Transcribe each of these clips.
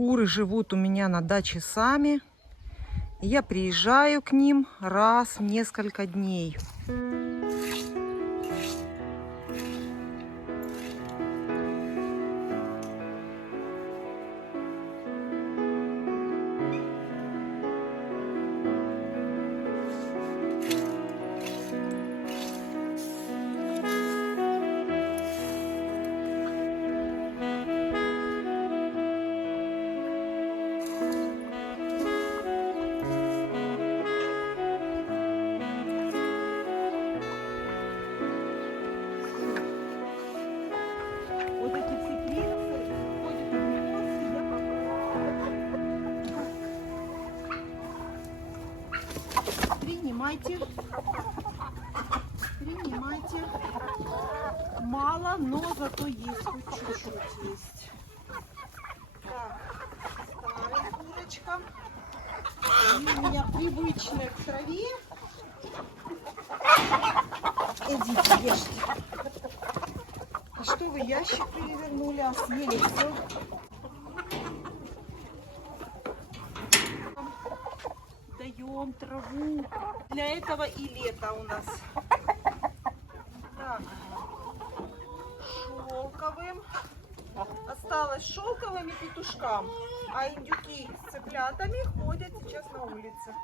Куры живут у меня на даче сами. Я приезжаю к ним раз в несколько дней. Вот эти все принцы ходят в гнезд, и я попробую. Принимайте. Принимайте. Мало, но зато есть, хоть чуть-чуть есть. Так, ставим курочка. Они у меня привычные к траве. Идите, ешьте. А что вы ящик перевернули, а съели все? Даем траву. Для этого и лето у нас. Так, шелковым. Осталось шелковым и петушкам. А индюки с цыплятами ходят сейчас на улице.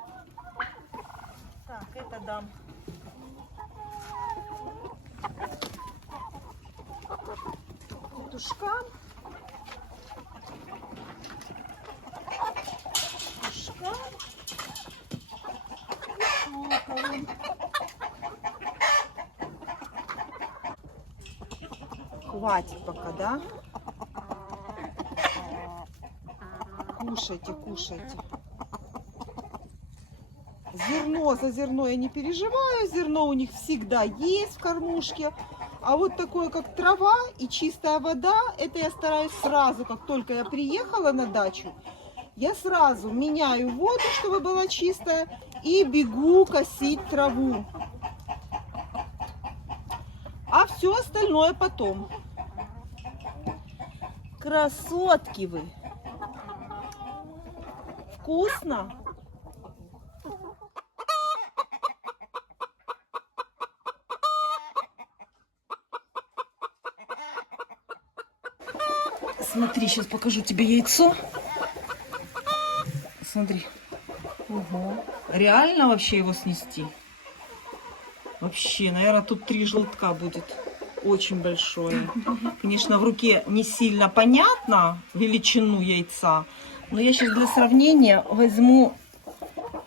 Так, это дам. Петушкам. Петушкам. Шелковым. Хватит пока, да? Кушайте, кушайте. Зерно за зерно я не переживаю. Зерно у них всегда есть в кормушке. А вот такое, как трава и чистая вода, это я стараюсь сразу, как только я приехала на дачу, я сразу меняю воду, чтобы была чистая, и бегу косить траву. А все остальное потом. Красотки вы! Вкусно? Смотри, сейчас покажу тебе яйцо. Смотри. Ого. Реально вообще его снести? Вообще, наверное, тут 3 желтка будет. Очень большое. Конечно, в руке не сильно понятно величину яйца. Но я сейчас для сравнения возьму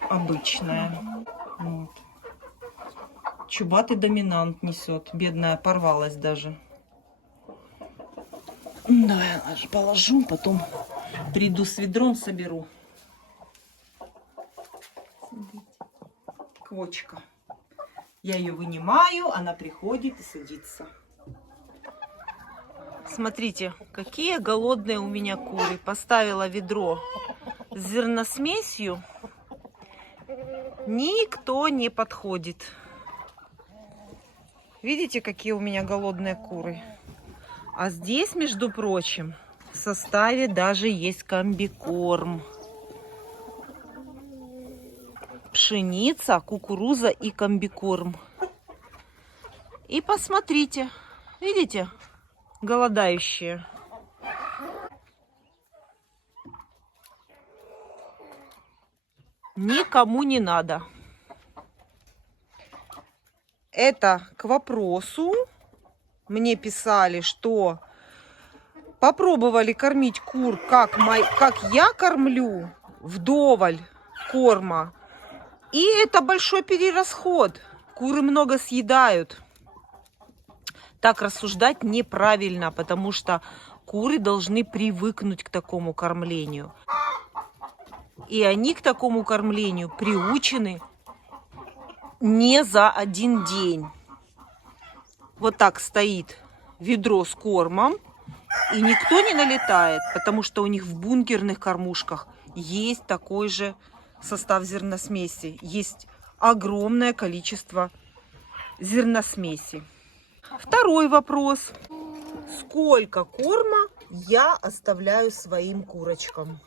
обычное. Вот. Чубатый доминант несет. Бедная, порвалась даже. Да, я аж положу, потом приду с ведром, соберу. Смотрите. Квочка. Я ее вынимаю, она приходит и садится. Смотрите, какие голодные у меня куры. Поставила ведро с зерносмесью. Никто не подходит. Видите, какие у меня голодные куры? А здесь, между прочим, в составе даже есть комбикорм. Пшеница, кукуруза и комбикорм. И посмотрите, видите, голодающие. Никому не надо. Это к вопросу. Мне писали, что попробовали кормить кур, как я кормлю, вдоволь корма. И это большой перерасход. Куры много съедают. Так рассуждать неправильно, потому что куры должны привыкнуть к такому кормлению. И они к такому кормлению приучены не за один день. Вот так стоит ведро с кормом, и никто не налетает, потому что у них в бункерных кормушках есть такой же состав зерносмеси. Есть огромное количество зерносмеси. Второй вопрос. Сколько корма я оставляю своим курочкам.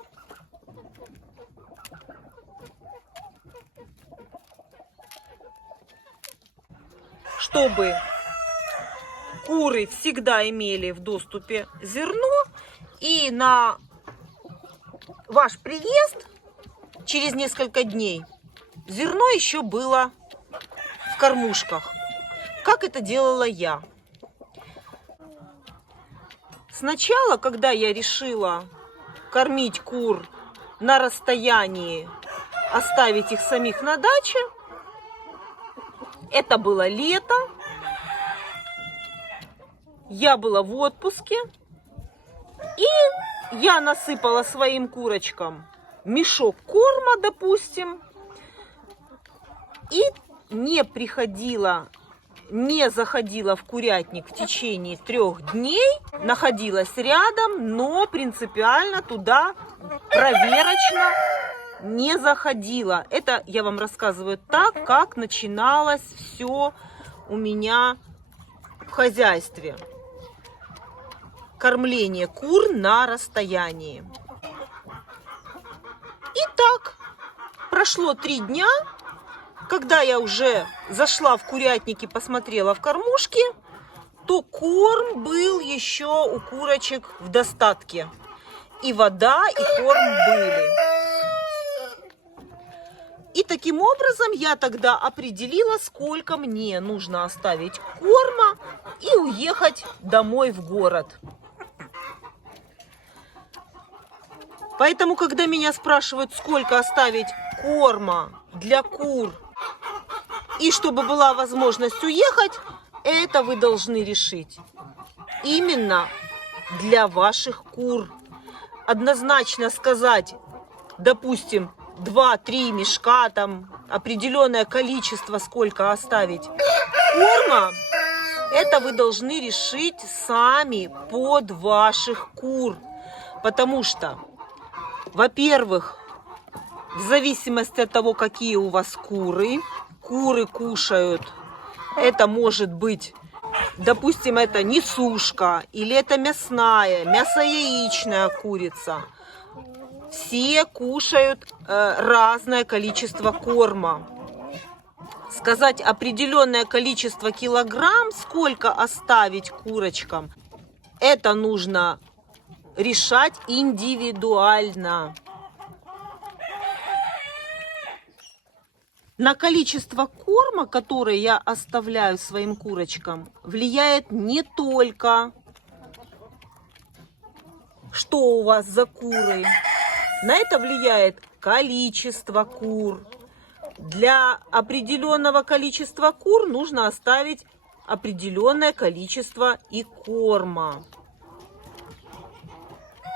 Чтобы куры всегда имели в доступе зерно, и на ваш приезд через несколько дней зерно еще было в кормушках. Как это делала я? Сначала, когда я решила кормить кур на расстоянии, оставить их самих на даче, это было лето, я была в отпуске, и я насыпала своим курочкам мешок корма, допустим, и не заходила в курятник в течение 3 дней, находилась рядом, но принципиально туда проверочно не заходила. Это я вам рассказываю так, как начиналось все у меня в хозяйстве. Кормление кур на расстоянии. Итак, прошло 3 дня, когда я уже зашла в курятник и посмотрела в кормушки, то корм был еще у курочек в достатке. И вода, и корм были. И таким образом я тогда определила, сколько мне нужно оставить корма и уехать домой в город. Поэтому, когда меня спрашивают, сколько оставить корма для кур, и чтобы была возможность уехать, это вы должны решить именно для ваших кур. Однозначно сказать, допустим, 2-3 мешка, там определенное количество, сколько оставить корма, это вы должны решить сами под ваших кур. Потому что, во-первых, в зависимости от того, какие у вас куры кушают, это может быть, допустим, это несушка или это мясная, мясо-яичная курица. Все кушают разное количество корма. Сказать определенное количество килограмм, сколько оставить курочкам, это нужно решать индивидуально. На количество корма, которое я оставляю своим курочкам, влияет не только, что у вас за куры. На это влияет количество кур. Для определенного количества кур нужно оставить определенное количество и корма.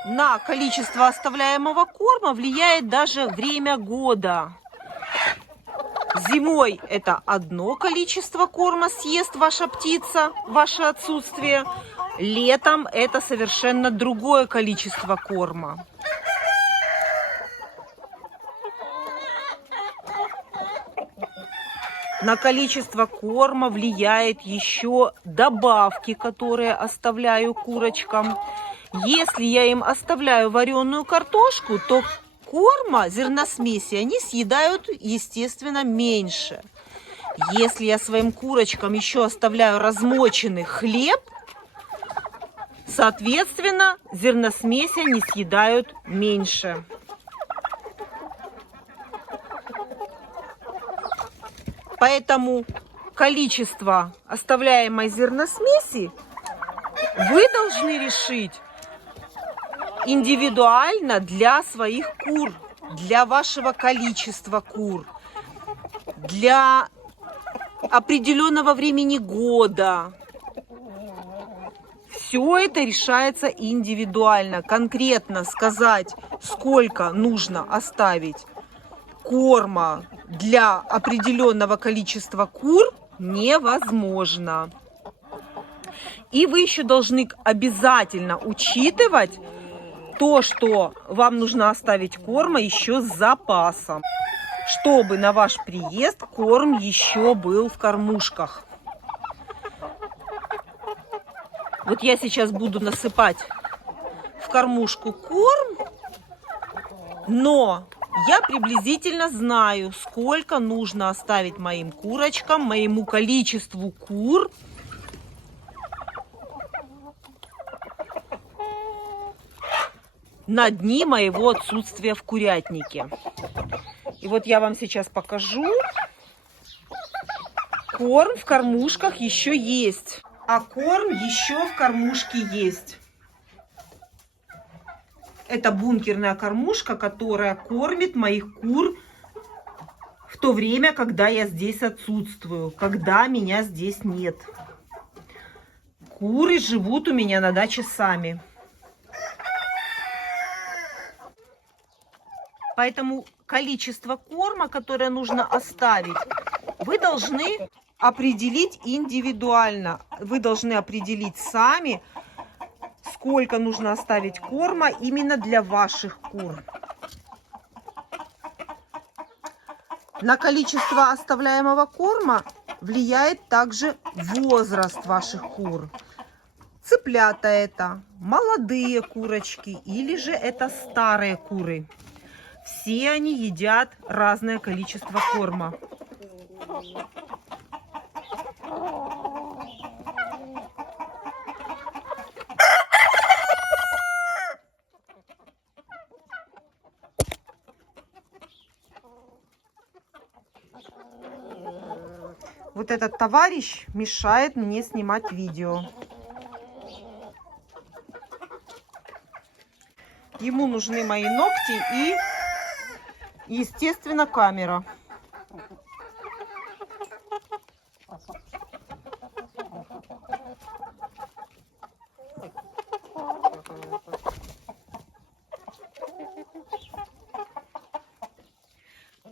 На количество оставляемого корма влияет даже время года. Зимой это одно количество корма съест ваша птица, ваше отсутствие. Летом это совершенно другое количество корма. На количество корма влияет еще добавки, которые оставляю курочкам. Если я им оставляю вареную картошку, то корма, зерносмеси, они съедают, естественно, меньше. Если я своим курочкам еще оставляю размоченный хлеб, соответственно, зерносмеси они съедают меньше. Поэтому количество оставляемой зерносмеси вы должны решить индивидуально для своих кур, для вашего количества кур, для определенного времени года. Все это решается индивидуально. Конкретно сказать, сколько нужно оставить корма для определенного количества кур, невозможно. И вы еще должны обязательно учитывать то, что вам нужно оставить корма еще с запасом, чтобы на ваш приезд корм еще был в кормушках. Вот я сейчас буду насыпать в кормушку корм, но я приблизительно знаю, сколько нужно оставить моим курочкам, моему количеству кур. На дни моего отсутствия в курятнике. И вот я вам сейчас покажу. Корм в кормушках еще есть. А корм еще в кормушке есть. Это бункерная кормушка, которая кормит моих кур в то время, когда я здесь отсутствую, когда меня здесь нет. Куры живут у меня на даче сами. Поэтому количество корма, которое нужно оставить, вы должны определить индивидуально. Вы должны определить сами, сколько нужно оставить корма именно для ваших кур. На количество оставляемого корма влияет также возраст ваших кур. Цыплята это, молодые курочки или же это старые куры. Все они едят разное количество корма. Вот этот товарищ мешает мне снимать видео. Ему нужны мои ногти и, естественно, камера.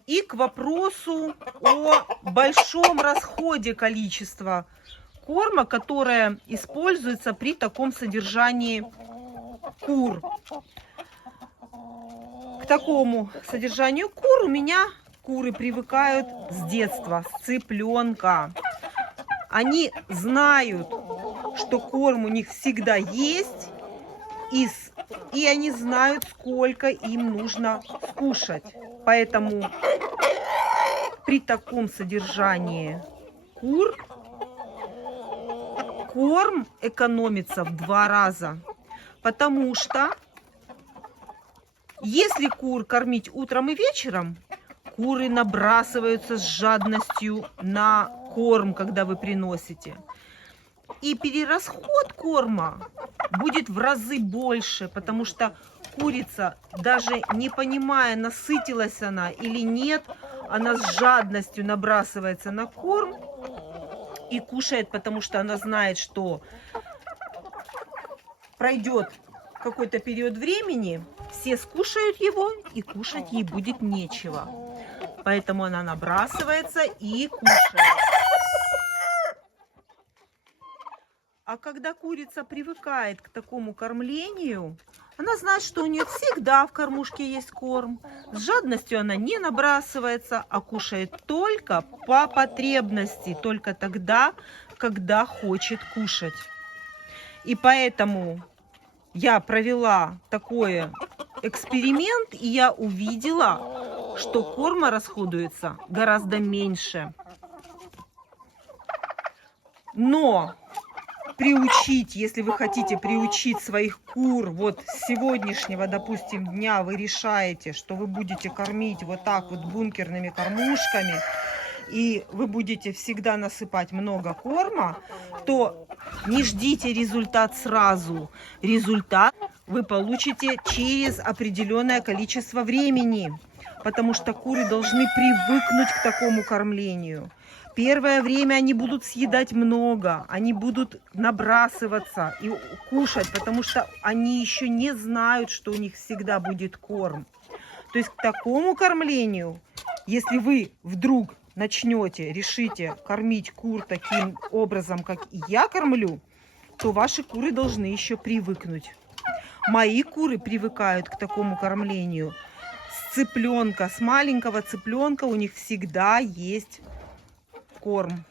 И к вопросу о большом расходе количества корма, которое используется при таком содержании кур. К такому содержанию кур у меня куры привыкают с детства, с цыпленка. Они знают, что корм у них всегда есть, и они знают, сколько им нужно скушать. Поэтому при таком содержании кур корм экономится в 2 раза. Потому что если кур кормить утром и вечером, куры набрасываются с жадностью на корм, когда вы приносите. И перерасход корма будет в разы больше, потому что курица, даже не понимая, насытилась она или нет, она с жадностью набрасывается на корм и кушает, потому что она знает, что пройдет какой-то период времени, все скушают его, и кушать ей будет нечего. Поэтому она набрасывается и кушает. А когда курица привыкает к такому кормлению, она знает, что у нее всегда в кормушке есть корм. С жадностью она не набрасывается, а кушает только по потребности, только тогда, когда хочет кушать. И поэтому я провела такой эксперимент, и я увидела, что корма расходуется гораздо меньше. Но приучить, если вы хотите приучить своих кур, вот с сегодняшнего, допустим, дня вы решаете, что вы будете кормить вот так вот бункерными кормушками, и вы будете всегда насыпать много корма, то не ждите результат сразу. Результат вы получите через определенное количество времени, потому что куры должны привыкнуть к такому кормлению. Первое время они будут съедать много, они будут набрасываться и кушать, потому что они еще не знают, что у них всегда будет корм. То есть к такому кормлению, если вы вдруг решите кормить кур таким образом, как и я кормлю, то ваши куры должны еще привыкнуть. Мои куры привыкают к такому кормлению. С цыпленка, с маленького цыпленка у них всегда есть корм.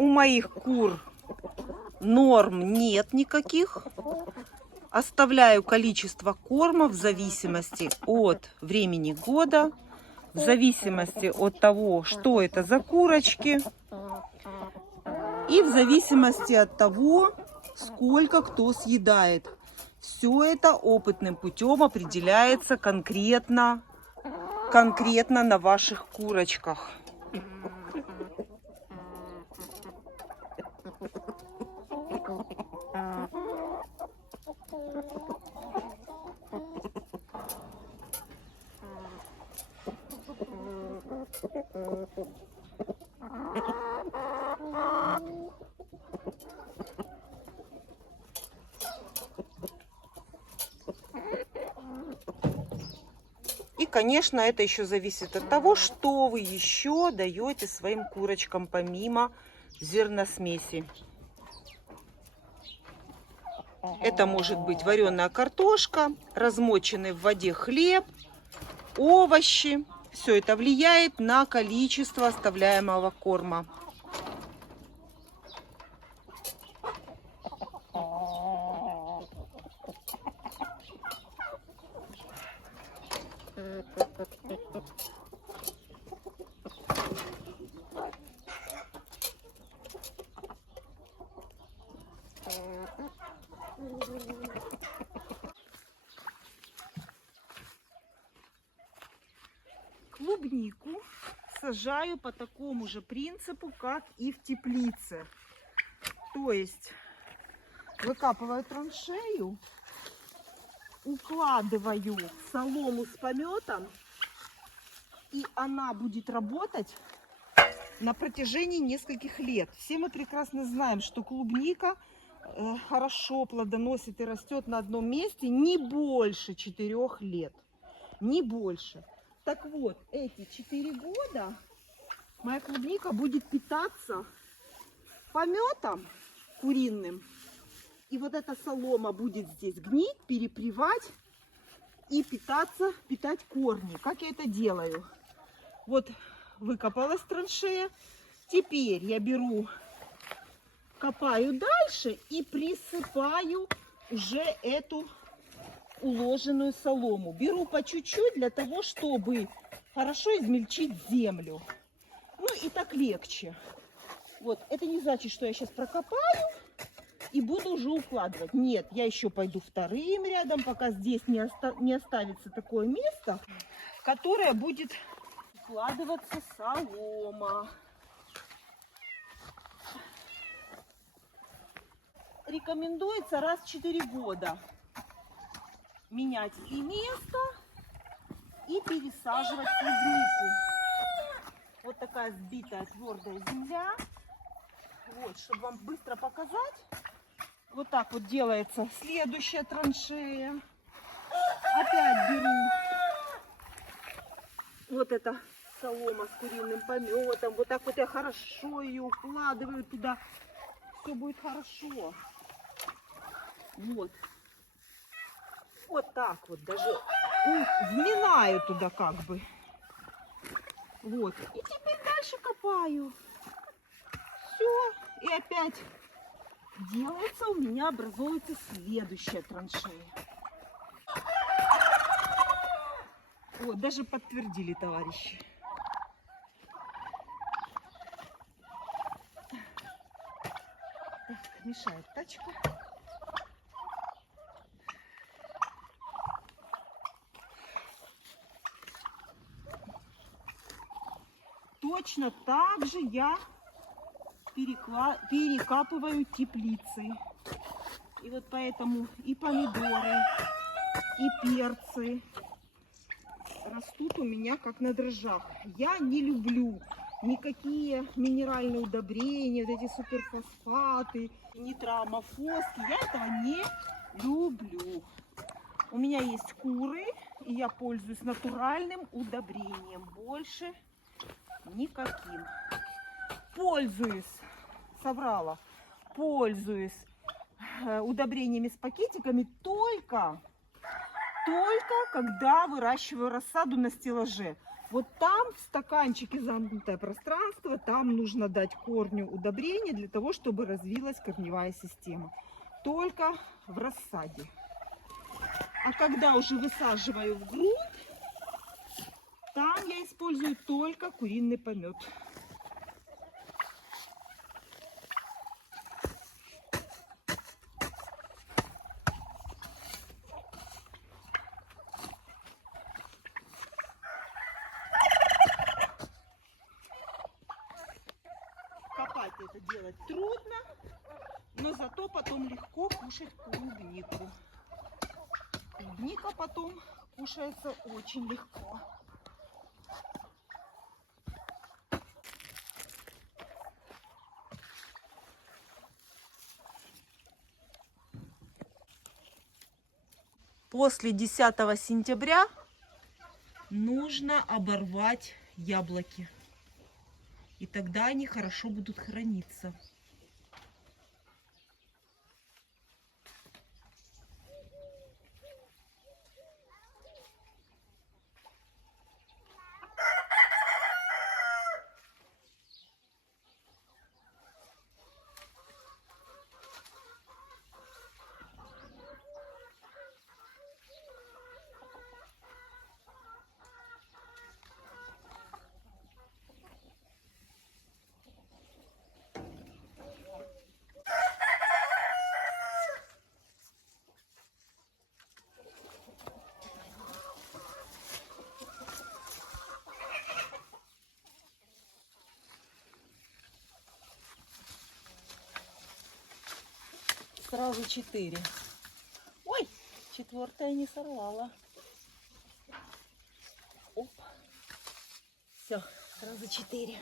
У моих кур норм нет никаких. Оставляю количество корма в зависимости от времени года, в зависимости от того, что это за курочки, и в зависимости от того, сколько кто съедает. Все это опытным путем определяется конкретно на ваших курочках. И, конечно, это еще зависит от того, что вы еще даете своим курочкам помимо зерносмеси. Это может быть вареная картошка, размоченный в воде хлеб, овощи. Все это влияет на количество оставляемого корма. Клубнику сажаю по такому же принципу, как и в теплице. То есть выкапываю траншею, укладываю солому с пометом, и она будет работать на протяжении нескольких лет. Все мы прекрасно знаем, что клубника хорошо плодоносит и растет на одном месте не больше 4 лет. Не больше. Так вот, эти 4 года моя клубника будет питаться пометом куриным. И вот эта солома будет здесь гнить, перепревать и питать корни. Как я это делаю? Вот выкопалась траншея. Теперь я беру, копаю дальше и присыпаю уже эту уложенную солому. Беру по чуть-чуть для того, чтобы хорошо измельчить землю. Ну и так легче. Вот, это не значит, что я сейчас прокопаю и буду уже укладывать. Нет, я еще пойду вторым рядом, пока здесь не оставится такое место, в которое будет укладываться солома. Рекомендуется раз в 4 года менять и место, и пересаживать клубнику. Вот такая сбитая твердая земля. Вот, чтобы вам быстро показать. Вот так вот делается следующая траншея. Опять беру вот эта солома с куриным пометом. Вот так вот я хорошо ее укладываю туда. Все будет хорошо. Вот. Вот так вот даже вминаю туда как бы. Вот. И теперь дальше копаю. Все. И опять делается, у меня образуется следующая траншея. Вот, даже подтвердили товарищи. Так, мешает тачка. Точно так же я перекапываю теплицы. И вот поэтому и помидоры, и перцы растут у меня как на дрожжах. Я не люблю никакие минеральные удобрения, вот эти суперфосфаты, нитроамофоски. Я этого не люблю. У меня есть куры, и я пользуюсь натуральным удобрением. Больше никаким. Пользуюсь удобрениями с пакетиками только когда выращиваю рассаду на стеллаже. Вот там в стаканчике замкнутое пространство, там нужно дать корню удобрения для того, чтобы развилась корневая система. Только в рассаде. А когда уже высаживаю в грунт, там я использую только куриный помет. Копать это делать трудно, но зато потом легко кушать клубнику. Клубника потом кушается очень легко. После 10 сентября нужно оборвать яблоки. И тогда они хорошо будут храниться. Сразу 4. Ой, 4-я не сорвала. Оп. Все, сразу 4.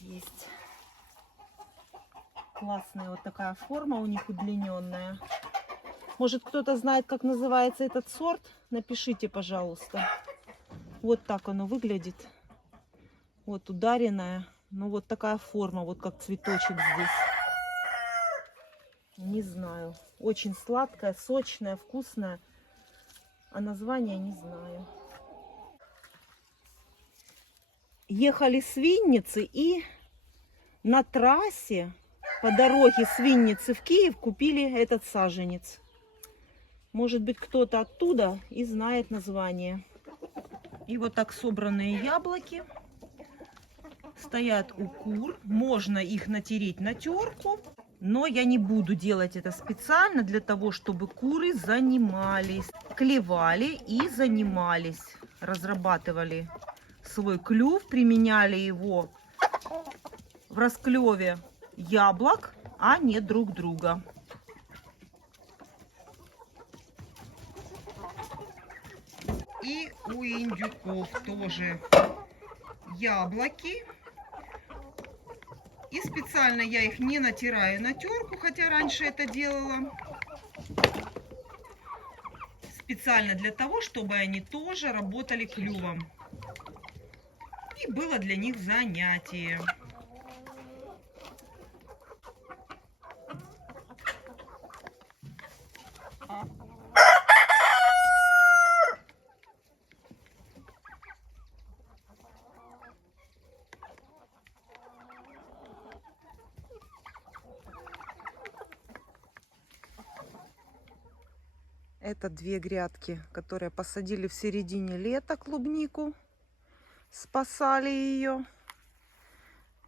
Есть. Классная вот такая форма у них удлиненная. Может, кто-то знает, как называется этот сорт? Напишите, пожалуйста. Вот так оно выглядит. Вот ударенная. Ну, вот такая форма, вот как цветочек здесь. Не знаю. Очень сладкая, сочная, вкусная. А название не знаю. Ехали с Винницы и на трассе по дороге с Винницы в Киев купили этот саженец. Может быть, кто-то оттуда и знает название. И вот так собранные яблоки стоят у кур. Можно их натереть на терку. Но я не буду делать это специально для того, чтобы куры занимались, клевали и занимались. Разрабатывали свой клюв, применяли его в расклеве яблок, а не друг друга. И у индюков тоже яблоки. И специально я их не натираю на терку, хотя раньше это делала. Специально для того, чтобы они тоже работали клювом. И было для них занятие. Это 2 грядки, которые посадили в середине лета клубнику. Спасали ее.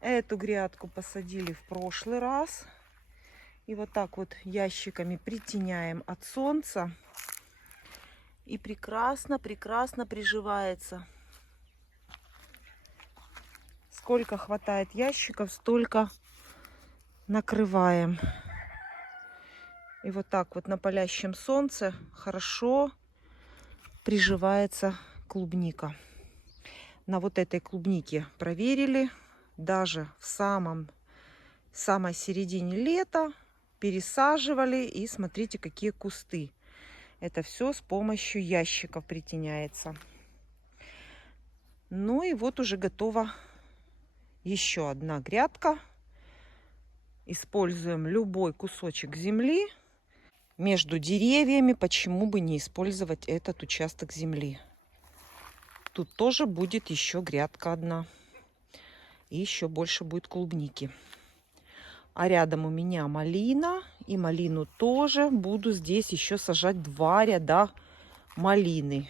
Эту грядку посадили в прошлый раз. И вот так вот ящиками притеняем от солнца. И прекрасно приживается. Сколько хватает ящиков, столько накрываем. И вот так вот на палящем солнце хорошо приживается клубника. На вот этой клубнике проверили. Даже в самой середине лета пересаживали. И смотрите, какие кусты. Это все с помощью ящиков притеняется. Ну и вот уже готова еще одна грядка. Используем любой кусочек земли. Между деревьями, почему бы не использовать этот участок земли. Тут тоже будет еще грядка одна. И еще больше будет клубники. А рядом у меня малина. И малину тоже буду здесь еще сажать 2 ряда малины.